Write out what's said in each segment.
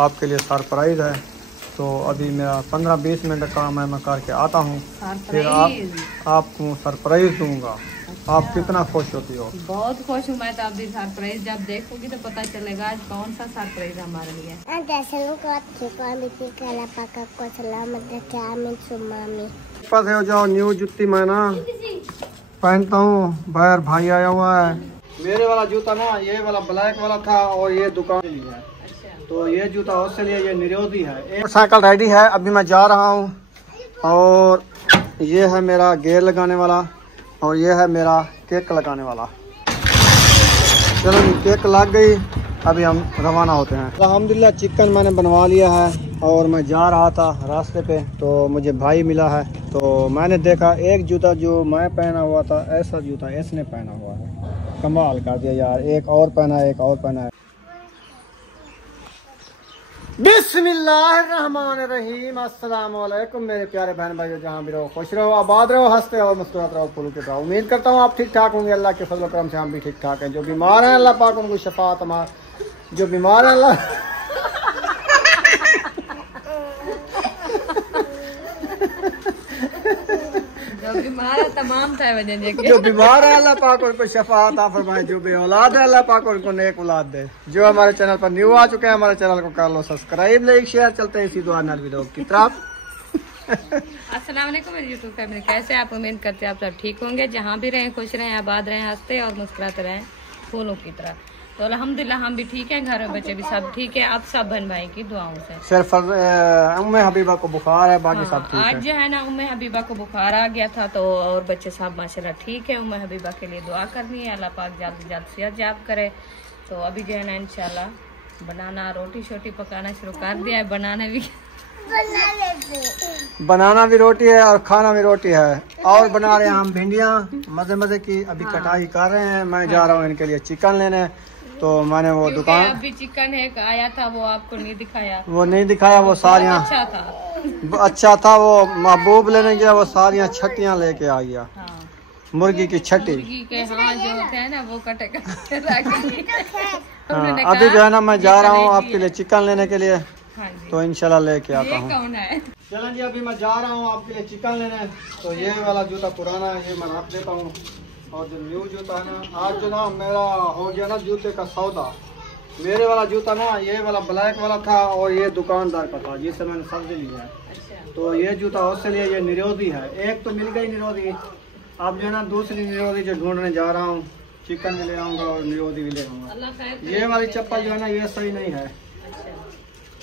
आपके लिए सरप्राइज़ है। तो अभी मेरा 15-20 मिनट का काम है, मैं करके आता हूँ, फिर आपको सरप्राइज़ दूंगा। आप कितना खुश होती हो? बहुत खुश हूँ मैं तो। अभी सरप्राइज जब देखोगी तो पता चलेगा आज कौन सा सरप्राइज हमारे लिए। पास हो जाओ, न्यू जूती मैं ना पहनता हूँ, बाहर भाई आया हुआ है। मेरे वाला जूता ना ये वाला ब्लैक वाला था और ये दुकान के लिए है। तो ये जूता उससे लिए, ये निरोधी है। मोटरसाइकिल रेडी है, अभी मैं जा रहा हूँ। और ये है मेरा गेयर लगाने वाला और ये है मेरा केक लगाने वाला। चलो केक लग गई, अभी हम रवाना होते हैं। अल्हम्दुलिल्लाह चिकन मैंने बनवा लिया है और मैं जा रहा था रास्ते पे, तो मुझे भाई मिला है। तो मैंने देखा एक जूता जो मैं पहना हुआ था, ऐसा जूता इसने पहना हुआ है। कमाल कर दिया यार, एक और पहना है, एक और पहना है। बिस्मिल्लाहिर्रहमानिर्रहीम। अस्सलाम वालेकुम मेरे प्यारे बहन भाइयों, जहाँ भी रहो खुश रहो, आबाद रहो, हंसते रहो, मुस्कुराते रहो, फूल के रहो। उम्मीद करता हूँ आप ठीक ठाक होंगे। अल्लाह के फजल करम से हम भी ठीक ठाक हैं। जो बीमार हैं अल्लाह पाक उनको शफात अमा, जो बीमार हैं अल्लाह तमाम जो बीमार है अल्लाह पाक उनको शफात अता फरमाए। जो भी औलाद है अल्लाह पाक उनको नेक औलाद दे। जो हमारे चैनल पर न्यू आ चुके हैं, हमारे चैनल को कर लो सब्सक्राइब, लाइक शेयर। चलते हैं इसी दुआ नाल वीडियो की तरफ। अस्सलाम वालेकुम मेरी यूट्यूब फैमिली, कैसे आप? उम्मीद करते हैं आप सब ठीक होंगे। जहाँ भी रहें खुश रहें, आबाद रहें, हंसते और मुस्कुराते रहें फूलों की तरह। तो अल्हम्दुलिल्लाह हम भी ठीक हैं, घर में बच्चे भी सब ठीक है। आप सब बहन भाई की दुआओं से। सिर्फ उम्मे हबीबा को बुखार है, बाकी सब ठीक है। आज जो है ना उम्मे हबीबा को बुखार आ गया था, तो और बच्चे सब माशाल्लाह ठीक है। उम्मे हबीबा के लिए दुआ करनी है, अल्लाह पाक जल्द से जल्द सेहत याब करे। तो अभी जो है ना इंशाल्लाह बनाना रोटी शोटी पकाना शुरू कर दिया है। बनाना भी रोटी है और खाना भी रोटी है। और बना रहे हैं हम भिंडियाँ मजे मजे की। अभी कटाई कर रहे हैं, मैं जा रहा हूँ इनके लिए चिकन लेने। तो मैंने वो दुकान अभी चिकन एक आया था, वो आपको नहीं दिखाया। वो नहीं दिखाया, वो सारियाँ अच्छा था। वो महबूब लेने गया, वो सारियाँ छट्टियाँ लेके आ गया। मुर्गी की छट्टी, मुर्गी के हाँ जो होते हैं ना वो कटे अभी जो है ना मैं जा रहा हूँ आपके लिए चिकन लेने के लिए। तो इंशाल्लाह लेके आता हूँ। चलें जी, अभी मैं जा रहा हूँ आपके लिए चिकन लेने। तो ये वाला जूता पुराना है, ये मैं रख देता हूँ। और जो न्यू जूता है ना, आज जो ना मेरा हो गया ना जूते का सौदा। मेरे वाला जूता ना ये वाला ब्लैक वाला था और ये दुकानदार का था जिससे मैंने सब्जी लिया है। तो ये जूता उससे लिए, ये निरोधी है। एक तो मिल गई निरोधी, अब जो है ना दूसरी निरोधी जो ढूंढने जा रहा हूँ। चिकन भी ले आऊँगा और निरोधी भी ले आऊँगा। ये वाली चप्पल जो है ना ये सही नहीं है,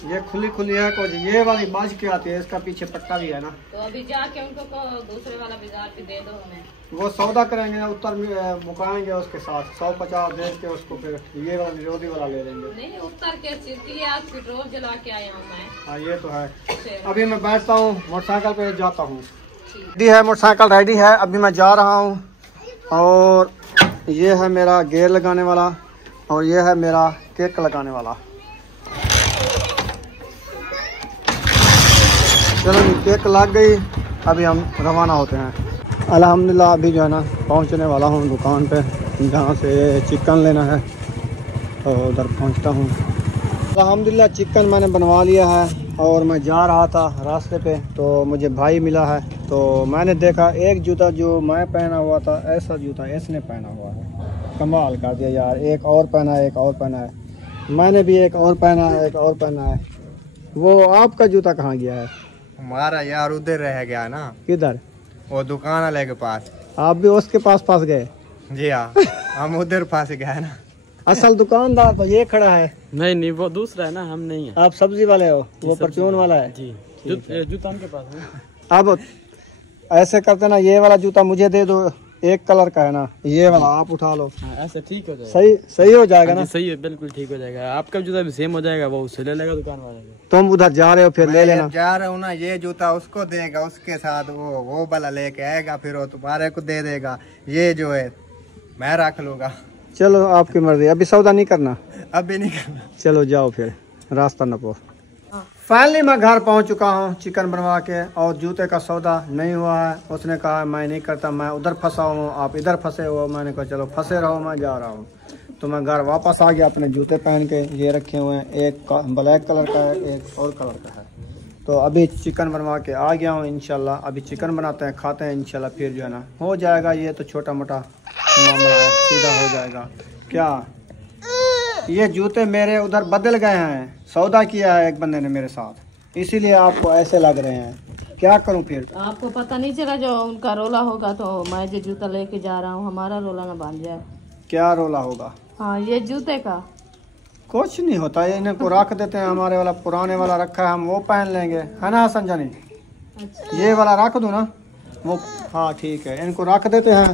ये खुली खुली है कुछ। ये वाली बाज के आती है, इसका पीछे पट्टा भी है ना। तो अभी जाके उनको दूसरे वाला बाजार पे दे दो हमें। वो सौदा करेंगे ना, उत्तर मुकाएंगे उसके साथ 150 दे के उसको, फिर ये वाला निरोधी वाला ले लेंगे। नहीं उत्तर के चीज के लिए आज पेट्रोल जला के आया हूँ मैं। हाँ ये तो है। अभी मैं बैठता हूँ, मोटरसाइकिल पे जाता हूँ। रेडी है, मोटरसाइकिल रेडी है, अभी मैं जा रहा हूँ। और ये है मेरा गेयर लगाने वाला और ये है मेरा केक लगाने वाला। चलो केक लग गई, अभी हम रवाना होते हैं। अल्हम्दुलिल्लाह अभी जो है ना पहुंचने वाला हूं दुकान पे, जहां से चिकन लेना है। तो उधर पहुंचता हूं। अल्हम्दुलिल्लाह चिकन मैंने बनवा लिया है और मैं जा रहा था रास्ते पे, तो मुझे भाई मिला है। तो मैंने देखा एक जूता जो मैं पहना हुआ था, ऐसा जूता इसने पहना हुआ है। कमाल कर दिया यार, एक और पहना है, एक और पहना है। मैंने भी एक और पहना है, एक और पहना है। वो आपका जूता कहाँ गया है? हमारा यार उधर रह गया ना। किधर? वो दुकान वाले के पास। आप भी उसके पास फंस गए? जी हाँ, हम उधर फंस गए ना। असल दुकानदार तो ये खड़ा है। नहीं वो दूसरा है ना, हम नहीं है। आप सब्जी वाले हो, वो परचून वाला है जी। जूता उनके पास है। अब ऐसे करते ना, ये वाला जूता मुझे दे दो, एक कलर का है ना, ये वाला आप उठा लो। ऐसे ठीक हो जाएगा। सही हो जाएगा ना? सही है, बिल्कुल ठीक हो जाएगा। आपका जूता भी सेम हो जाएगा, वो उससे ले लेगा दुकान वाले को। तुम उधर जा रहे हो, फिर ले लेना। जा रहा हूँ ना, ये जूता उसको देगा, उसके साथ वो वाला लेके आएगा, फिर वो तुम्हारे को दे देगा। ये जो है मैं रख लूंगा। चलो आपकी मर्जी, अभी सौदा नहीं करना? अभी नहीं करना। चलो जाओ, फिर रास्ता न पो। फाइनली मैं घर पहुंच चुका हूं चिकन बनवा के, और जूते का सौदा नहीं हुआ है। उसने कहा मैं नहीं करता, मैं उधर फंसा हूँ, आप इधर फंसे हो। मैंने कहा चलो फंसे रहो, मैं जा रहा हूँ। तो मैं घर वापस आ गया अपने जूते पहन के। ये रखे हुए हैं, एक ब्लैक कलर का है, एक और कलर का है। तो अभी चिकन बनवा के आ गया हूँ इंशाल्लाह। अभी चिकन बनाते हैं, खाते हैं इंशाल्लाह, फिर जो है ना हो जाएगा। ये तो छोटा मोटा मामला है, सीधा हो जाएगा। क्या ये जूते मेरे उधर बदल गए हैं, सौदा किया है एक बंदे ने मेरे साथ, इसीलिए आपको ऐसे लग रहे हैं। क्या करूं फिर? आपको पता नहीं चला जो उनका रोला होगा, तो मैं जो जूता लेके जा रहा हूँ हमारा रोला ना बांध जाए। क्या रोला होगा? हाँ, ये जूते का कुछ नहीं होता, ये इनको रख देते हैं। हमारे वाला पुराने वाला रखा है, हम वो पहन लेंगे, है ना हसन जानी? अच्छा। ये वाला रख दो ना वो। हाँ ठीक है, इनको रख देते हैं,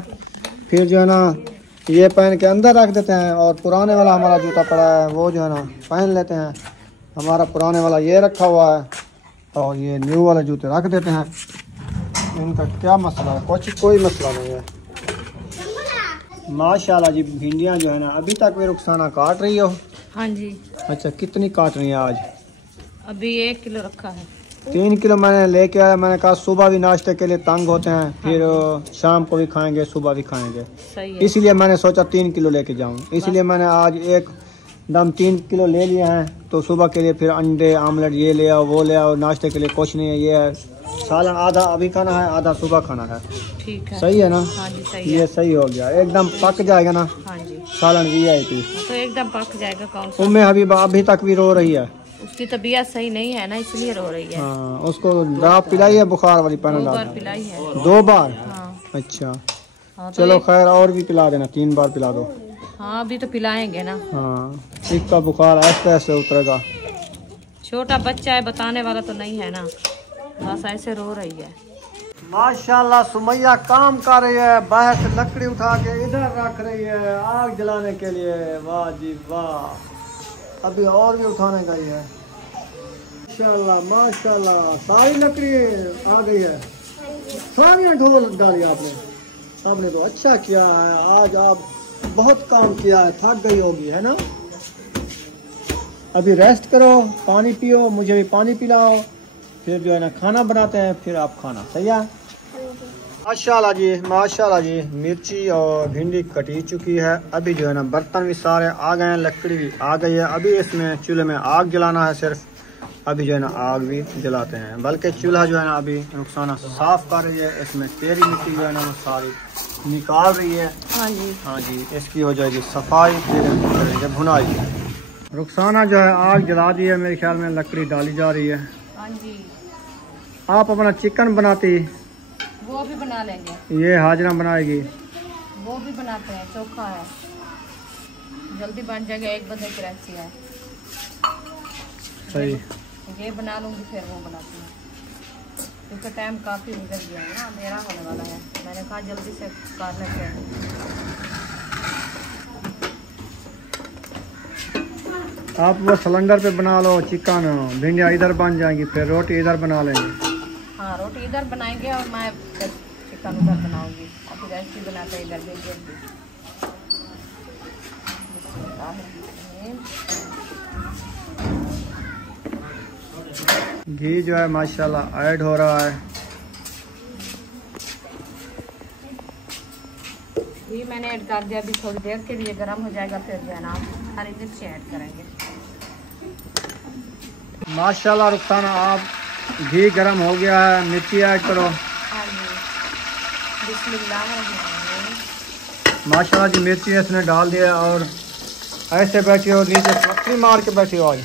फिर जो है ना ये पहन के अंदर रख देते हैं। और पुराने वाला हमारा जूता पड़ा है वो जो है ना पहन लेते हैं। हमारा पुराने वाला ये रखा हुआ है और ये न्यू वाले जूते रख देते हैं। इनका क्या मसला है? कोई मसला नहीं है। माशाल्लाह जी, भिंडियाँ जो है ना अभी तक भी रुखसाना काट रही हो? हाँ जी। अच्छा, कितनी काट रही है आज? अभी 1 किलो रखा है। 3 किलो मैंने लेके आया। मैंने कहा सुबह भी नाश्ते के लिए तंग होते हैं, फिर शाम को भी खाएंगे, सुबह भी खाएंगे, सही है। इसलिए मैंने सोचा 3 किलो लेके जाऊं। इसलिए मैंने आज एक दम 3 किलो ले लिए हैं। तो सुबह के लिए फिर अंडे आमलेट ये ले आओ, वो ले आओ। नाश्ते के लिए कुछ नहीं है, ये है सालन आधा अभी खाना है, आधा सुबह खाना है। ठीक है, सही है ना? हाँ जी सही ये है। सही हो गया, एकदम पक जाएगा ना हाँ जी, सालन VIP। तो एकदम पक जाएगा। कौन सा? उम्मे हबीबा अभी तक भी रो रही है। उसकी तबीयत सही नहीं है ना, इसलिए रो रही है। हाँ, उसको दवा पिलाई है बुखार वाली? 2 पैनल बार पिलाई है। 2 बार? हाँ। अच्छा हाँ, तो चलो खैर, और भी पिला देना, 3 बार पिला दो। हाँ अभी तो पिलाएंगे ना। हाँ, इसका बुखार ऐसे ऐसे उतरेगा। छोटा बच्चा है, बताने वाला तो नहीं है ना, बस ऐसे रो रही है। माशाल्लाह सुमैया काम कर रही है, बाहर से लकड़ी उठा के इधर रख रही है आग जलाने के लिए। वाह जी वाह, अभी और भी उठाने का ही है। माशाल्लाह माशाल्लाह, सारी लकड़ी आ गई है, सारी ढोल डाली आपने। आपने तो अच्छा किया है, आज आप बहुत काम किया है, थक गई होगी, है ना? अभी रेस्ट करो, पानी पियो, मुझे भी पानी पिलाओ, फिर जो है ना खाना बनाते हैं, फिर आप खाना। सही है? माशाल्लाह जी माशाल्लाह जी, मिर्ची और भिंडी कटी चुकी है। अभी जो है ना बर्तन भी सारे आ गए हैं, लकड़ी भी आ गई है। अभी इसमें चूल्हे में आग जलाना है सिर्फ। अभी जो है ना आग भी जलाते हैं, बल्कि चूल्हा जो है ना अभी रुखसाना साफ कर रही है। इसमें तेरी मिट्टी जो है ना वो सारी निकाल रही है। हाँ जी, हाँ जी, इसकी हो जाएगी सफाई, फिर करेंगे भुनाई। रुखसाना जो है आग जला दी है, मेरे ख्याल में लकड़ी डाली जा रही है। हाँ जी। आप अपना चिकन बनाती, वो भी बना लेंगे। ये हाजरा बनाएगी, वो भी बनाते हैं, चोखा है, जल्दी बन जाएगा, एक बंदे की रेसिपी है। सही। ये बना लूँगी, फिर वो बनाती हूँ, क्योंकि टाइम काफ़ी गुजर गया है ना, अंधेरा होने वाला है। मैंने कहा जल्दी से कर लेते हैं। आप वो सिलेंडर पे बना लो चिकन, भिंडियाँ इधर बन जाएंगी, फिर रोटी इधर बना लेंगे। हाँ, रोटी इधर बनाएंगे और मैं फिर चिकन उधर बनाऊंगी, और फिर ऐसी बनाते इधर भेज देंगे। घी जो है माशाल्लाह ऐड हो रहा है। घी मैंने ऐड कर दिया, अभी थोड़ी देर के लिए गर्म हो जाएगा, फिर जो है ना हरी मिर्ची ऐड करेंगे। माशाल्लाह रुखसाना, आप घी गर्म हो गया है, मिर्ची ऐड करो। हाँ जी, बिस्मिल्लाह। माशाल्लाह जी, मिर्ची इसने डाल दिया। और ऐसे बैठी हो, नीचे पत्थरी मार के बैठी हो आज।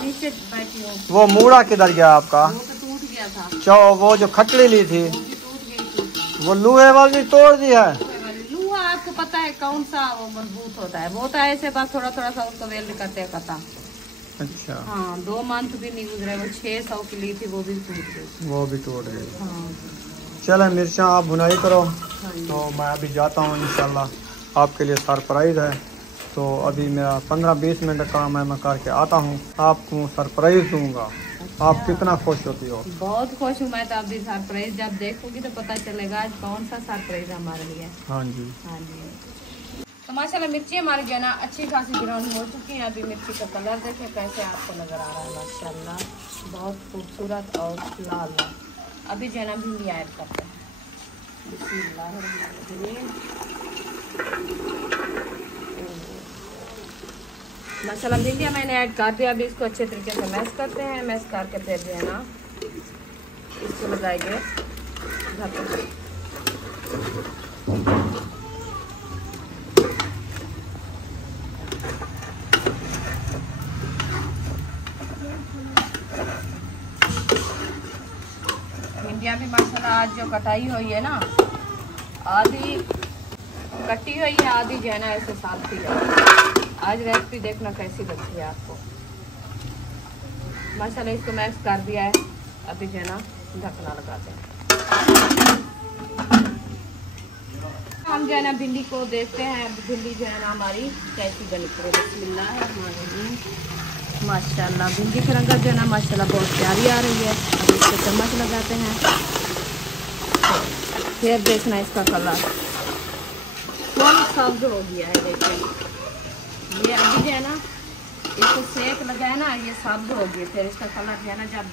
नीचे बैठी हूँ। वो मूड़ा किधर गया आपका? वो तो टूट गया था। वो जो खटड़ी ली थी, वो भी टूट गई थी। वो लूहे वाली तोड़ दी है। लूहा आपको पता है कौन सा वो मजबूत होता है, वो तो ऐसे बस थोड़ा थोड़ा सा उसको वेल्ड करते हैं पता। अच्छा हाँ, 2 मंथ भी नहीं गुजरे, वो 600 की ली थी, वो भी टूट गई। वो भी तोड़ गई। हाँ। चलो मिर्चा आप भुनाई करो, हाँ जी। तो मैं अभी जाता हूँ। इंशाल्लाह आपके लिए सरप्राइज़ है। तो अभी मेरा 15-20 मिनट का काम है, मैं करके आता हूँ, आपको सरप्राइज़ दूंगा। आप कितना खुश होती हो? बहुत खुश हूँ मैं तो। अभी सरप्राइज जब देखोगी तो पता चलेगा आज कौन सा सरप्राइज हमारे लिए। हाँ जी। हाँ जी। तो माशाल्लाह मिर्ची हमारी जो है ना अच्छी खासी ब्राउन हो चुकी है। अभी मिर्ची का कलर देखें कैसे आपको नजर आ रहा है, माशाल्लाह बहुत खूबसूरत और लाल है। अभी जो है ना भिंडी ऐड करते हैं। बिस्मिल्लाहिर्रहमानिर्रहीम। मसाला भिंडिया मैंने ऐड कर दिया। अभी इसको अच्छे तरीके से मैश करते हैं। मैश करके फिर जो है ना इसको लगाएंगे ढक्कन। भिंडिया भी मसाला आज जो कटाई हुई है ना, आधी कटी हुई है, आधी जो है ना ऐसे साफ की है। आज रेसिपी देखना कैसी लगती है आपको। मसाला इसको मैश कर दिया है। अभी जो है ना ढकना लगाते हैं। हम जो है ना भिंडी को देखते हैं। भिंडी जो है ना हमारी कैसी बनी पूरी। बिस्मिल्लाहिर्रहमानिर्रहीम। माशाल्लाह भिंडी की रंगत जो है ना माशाल्लाह बहुत प्यारी आ रही है। अब इसको चम्मच लगाते हैं। फिर देखना इसका कलर फुल सब्ज हो गया है। देखिए ये अभी जो है ना इसको सेक लगा है ना, ये सब्ज हो गया। फिर इसका कलर जो है ना जब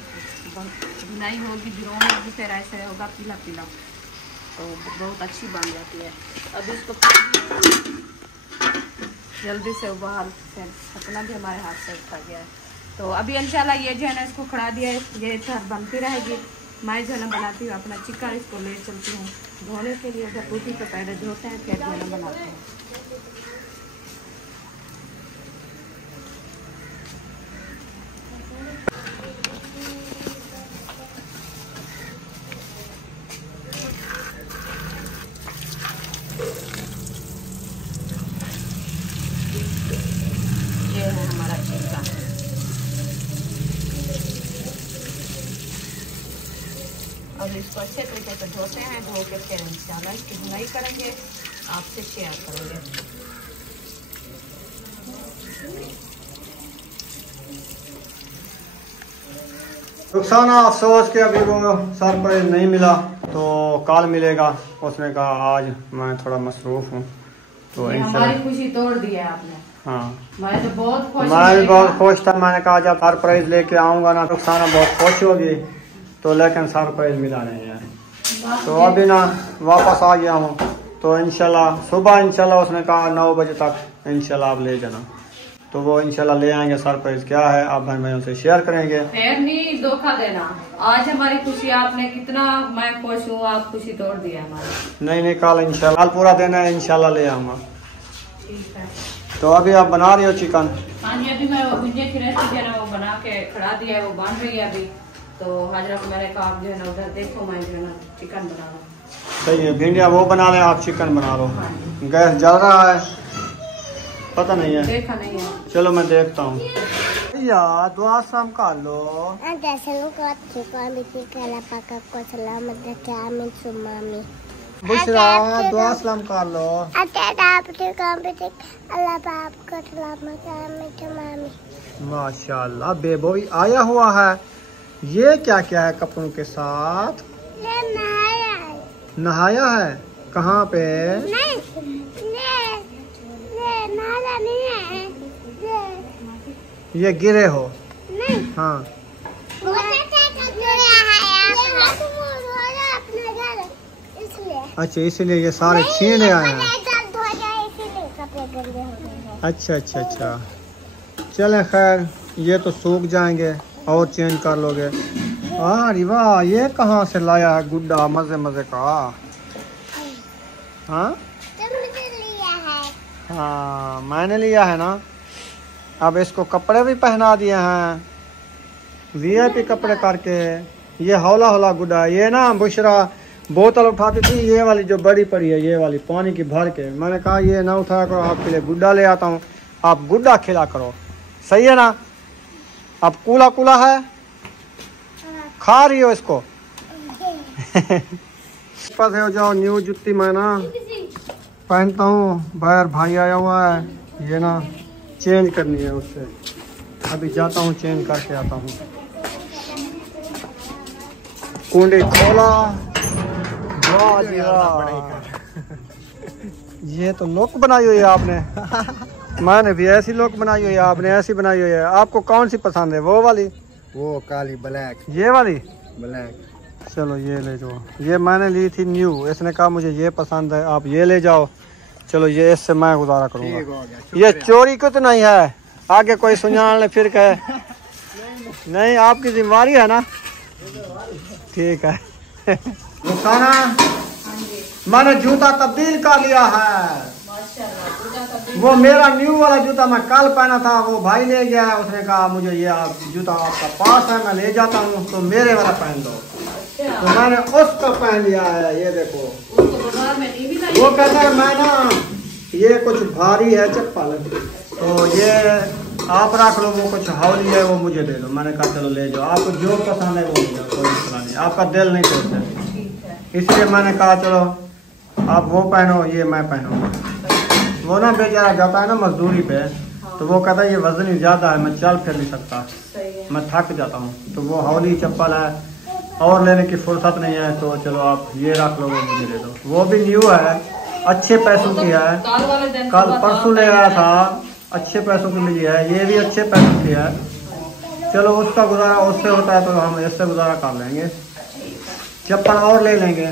बुनाई होगी गिरोन होगी फिर ऐसे होगा पीला पीला, तो बहुत अच्छी बन जाती है। अब इसको जल्दी से बाहर फिर अपना भी हमारे हाथ से उठा गया है। तो अभी इंशाल्लाह ये जो है ना इसको खड़ा दिया है, ये इधर बनती रहेगी। मैं जो है ना बनाती हूँ अपना चिकन, इसको ले चलती हूँ धोने के लिए। उधर टूटी को पहले धोते हैं फिर जो है ना बनाते हैं। ये है हमारा चिकन। अब इसको अच्छे तरीके से धोते हैं। धो के फिर इंशाल्लाह इसकी बुनाई करेंगे, आपसे शेयर करेंगे। रुखसाना अफसोस कि अभी वो सरप्राइज नहीं मिला, तो कल मिलेगा। उसने कहा आज मैं थोड़ा मसरूफ हूँ, तो हमारी खुशी तोड़ दी है आपने। हाँ मैं तो बहुत खुश, मैं भी बहुत खुश था। मैंने कहा जब सरप्राइज लेके आऊँगा ना रुखसाना बहुत खुश होगी, तो लेकिन सरप्राइज मिला नहीं है। तो अभी ना वापस आ गया हूँ, तो इंशाल्लाह सुबह इंशाल्लाह उसने कहा 9 बजे तक इंशाल्लाह आप ले जाना। तो वो इंशाल्लाह ले आएंगे। सरप्राइज क्या है आप बहन भाइयों से शेयर करेंगे। फिर नहीं धोखा देना। आज हमारी खुशी आपने कितना, मैं खुश हूँ, आप खुशी तोड़ दी है हमारी। नहीं कल इंशाल्लाह, कल पूरा दिन है, इंशाल्लाह ले आऊँगा। ठीक है। तो अभी आप बना रही हो चिकन? हाँ जी, अभी मैं वो भिंडी की रेसिपी है ना वो बना के खड़ा दिया है, वो बन रही है अभी। तो हाजरा को मैंने कहा जो है ना उधर देखो, मैं जो है ना चिकन बना रहा हूँ। सही है, भिंडिया वो बना लें, आप चिकन बना लो। हाँ जी। गैस जल रहा है, पता नहीं है, देखा नहीं है। चलो मैं देखता हूँ। यार दुआ शाम कर लो। बुशरा दुआ सलाम कर लो। माशाल्लाह बेबो भी आया हुआ है। ये क्या क्या है कपड़ों के साथ? नहाया है? कहाँ पे? ये गिरे हो? हाँ अच्छा, इसलिए ये सारे छीने आए हैं। अच्छा अच्छा अच्छा, चले खैर, ये तो सूख जाएंगे और चेंज कर लोगे। अरे वाह, ये कहाँ से लाया है गुड्डा मजे मजे का? हाँ हाँ मैंने लिया है ना। अब इसको कपड़े भी पहना दिए हैं, वीआईपी कपड़े करके। ये हौला हौला गुड्डा है। ये ना बुशरा बोतल उठाती थी, ये वाली जो बड़ी पड़ी है, ये वाली पानी की भर के। मैंने कहा ये ना उठाया करो, आपके लिए गुड्डा ले आता हूँ, आप गुड्डा खिला करो। सही है ना? अब कूला कूला है, खा रही हो इसको? पास है जाओ, न्यू जुत्ती मैं ना पहनता हूँ। बाहर भाई आया हुआ है, ये ना चेंज करनी है उससे। अभी जाता हूँ, चेंज करके आता हूँ। कुंडी खोला, ये तो लुक बनाई हुई है आपने। मैंने भी ऐसी लुक बनाई हुई है, आपने ऐसी बनाई हुई है। आपको कौन सी पसंद है, वो वाली? वो काली ब्लैक। ये वाली ब्लैक? चलो ये ले जाओ। ये मैंने ली थी न्यू, इसने कहा मुझे ये पसंद है, आप ये ले जाओ। चलो ये इससे मैं गुजारा करूँगा। ये चोरी क्यों तो नहीं है? आगे कोई सुझाव फिर कहे नहीं, आपकी जिम्मेवारी है ना। ठीक है। रुखसाना, मैंने जूता तब्दील कर लिया है। वो मेरा न्यू वाला जूता मैं कल पहना था, वो भाई ले गया है। उसने कहा मुझे ये जूता आपका पास है, मैं ले जाता हूँ, तो मेरे वाला पहन दो। तो मैंने उसका पहन लिया है। ये देखो, वो कहता है मैं ना ये कुछ भारी है चप्पल, तो ये आप रख लो, वो कुछ हौली है, वो मुझे दे दो। मैंने कहा चलो ले जाओ, आपको जो पसंद है वो ले जाओ, कोई मसला नहीं, आपका दिल नहीं तोड़ते। इसलिए मैंने कहा चलो आप वो पहनो, ये मैं पहनूंगा। वो ना बेचारा जाता है ना मजदूरी पे, तो वो कहता है ये वजन ही ज्यादा है, मैं चल फिर नहीं सकता, मैं थक जाता हूँ। तो वो हौली चप्पल है और लेने की फुर्सत नहीं है, तो चलो आप ये रख लो, वो मुझे दे दो। वो भी न्यू है, अच्छे पैसों की है, कल परसों ले आया था, अच्छे पैसों की मिली है। ये भी अच्छे पैसों की है। चलो उसका गुजारा उससे होता है, तो हम इससे गुजारा कर लेंगे, चप्पल और ले लेंगे। ये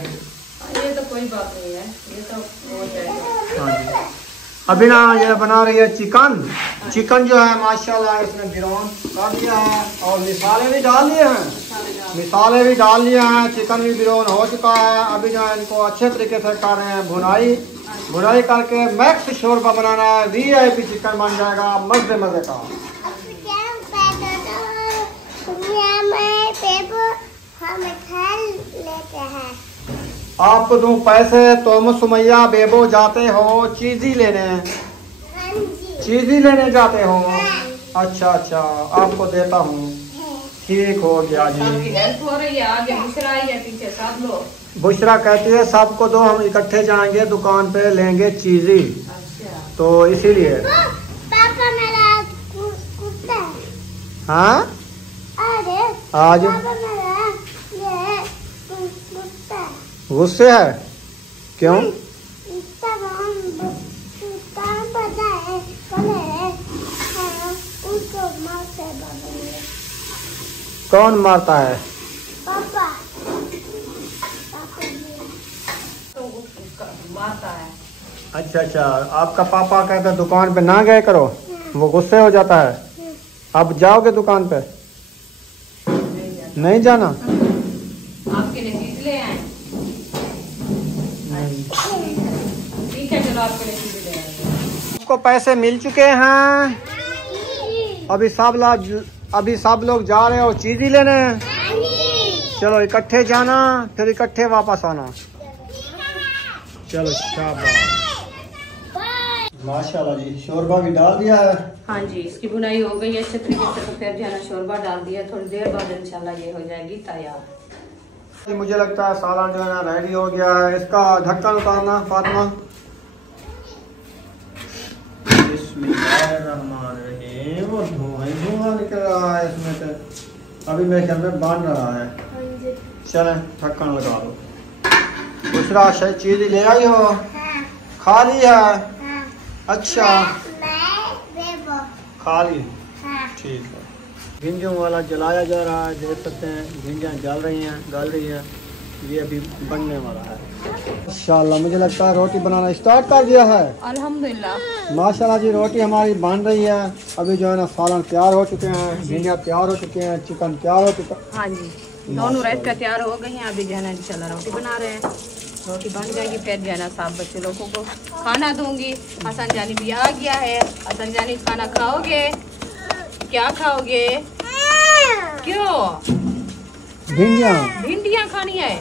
तो कोई बात नहीं है, ये तो हो जाएगा। हाँ जी। अभी ना ये बना रही है चिकन। चिकन जो है माशाल्लाह इसने गिरौन कर दिया है और मिसाले भी डाल दिए हैं, मिसाले भी डाल दिए हैं, चिकन भी गिरौन हो चुका है। अभी जो है इनको अच्छे तरीके से कर रहे हैं भुनाई, भुनाई करके मैक्स शोरबा बनाना है। VIP चिकन बन जाएगा मजे मजे का। आपको दूं पैसे, तुम सुमैया बेबो जाते हो चीज़ी लेने, चीज़ी लेने जाते हो। अच्छा अच्छा, आपको देता हूँ, ठीक हो गया जी। हो रही है, आगे बुशरा है, पीछे सब लोग। बुशरा कहती है सबको दो, हम इकट्ठे जाएंगे दुकान पे लेंगे चीज़ी। अच्छा। तो इसीलिए पापा मेरा कुत्ता है। हाँ अरे आज पापा मेरा ये कुत्ता है। गुस्से है क्यों? कौन मारता है? पापा। मारता है। अच्छा अच्छा, आपका पापा कहता है दुकान पे ना गए करो, वो गुस्से हो जाता है। अब जाओगे दुकान पे? नहीं जाना? आपके लिए चीज ले आए। ठीक है, चलो आपके लिए चीज ले आए। आपको पैसे मिल चुके हैं। अभी सब लोग जा रहे हो चीज़ ही लेने। चलो इकट्ठे जाना, फिर इकट्ठे वापस आना। चलो शाबाश, माशाल्लाह जी। शोरबा भी डाल दिया है। हाँ जी, इसकी बुनाई हो गई है अच्छे तरीके से, तो फिर जो है ना शोरबा डाल दिया। थोड़ी देर बाद इंशाल्लाह ये हो जाएगी तैयार। मुझे लगता है सालन जो है ना रेडी हो गया है। इसका ढक्कन उतारना फातिमा। बिस्मिल्लाहिर्रहमानिर्रहीम। वो धुआं निकल रहा है इसमें से, अभी मेरे ख्याल में बन रहा है। चलें ढक्कन लगा दो। दूसरा चीज़ ले आई हो? खा ली है? अच्छा खा ली, ठीक है। भिंडियों वाला जलाया जा रहा है, देख सकते हैं भिंडियाँ जल रही हैं, गल रही हैं। ये अभी बनने वाला है इंशाल्लाह। मुझे लगता है रोटी बनाना स्टार्ट कर दिया है। अल्हम्दुलिल्लाह माशाल्लाह जी, रोटी हमारी बन रही है। अभी जो है ना सालन तैयार हो चुके हैं, भिंडियाँ तैयार हो चुके हैं, चिकन तैयार हो चुका है। हाँ जी, दोनों राइस का तैयार हो गई हैं। अभी जो है ना इंशाल्लाह रोटी बना रहे हैं। रोटी बन जाएगी, फिर जो है ना सब बच्चे लोगों को खाना दूंगी। हसन जानी भी आ गया है। हसन जानी खाना खाओगे? क्या खाओगे? क्यों? भिंडियाँ खानी है?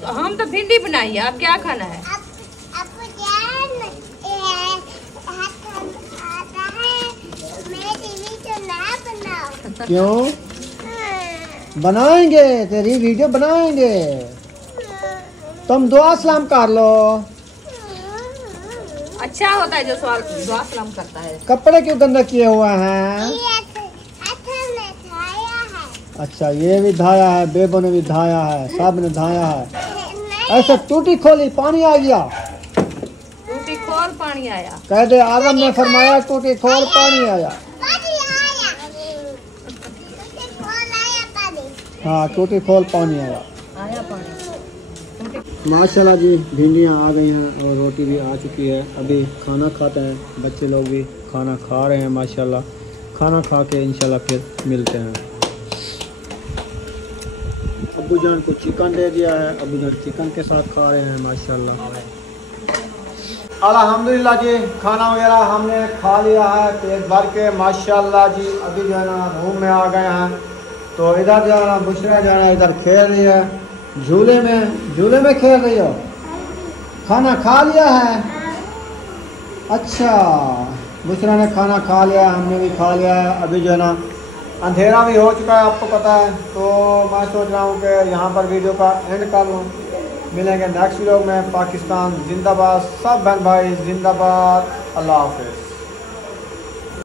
तो हम तो भिंडी बनाई है, आप क्या खाना है? क्यों बनाएंगे? तेरी वीडियो बनाएंगे। तुम दुआ सलाम कर लो। अच्छा होता है जो सवाल दुआ सलाम करता है। कपड़े क्यों गंदा किए हुए हैं? अच्छा, ये भी धाया है, बेबो ने भी धाया है, सब ने धाया है। ऐसे टूटी खोली पानी आ गया। टूटी खोल पानी आया। कह दे आदम ने फरमाया टूटी खोल पानी आया। हाँ, टूटी खोल पानी आया। आया पानी। माशाल्लाह जी भिंडियाँ आ गई हैं और रोटी भी आ चुकी है। अभी खाना खाते हैं, बच्चे लोग भी खाना खा रहे हैं माशाल्लाह। खाना खा के इंशाल्लाह फिर मिलते हैं। अब्बू जान को चिकन दे दिया है, अब्बू जान चिकन के साथ खा रहे हैं माशाल्लाह। अल्हम्दुलिल्लाह जी खाना वगैरह हमने खा लिया है पेट भर के माशाल्लाह जी। अभी जो है ना रूम में आ गए हैं, तो इधर जो है ना बुशरा जो है ना इधर खेल रही है झूले में खेल रही हो। खाना खा लिया है? अच्छा, बुशरा ने खाना खा लिया, हमने भी खा लिया है। अभी जो है ना अंधेरा भी हो चुका है, आपको पता है, तो मैं सोच रहा हूँ कि यहाँ पर वीडियो का एंड कर लूँ। मिलेंगे नेक्स्ट वीडियो में। पाकिस्तान जिंदाबाद, सब बहन भाई जिंदाबाद। अल्लाह हाफिज़।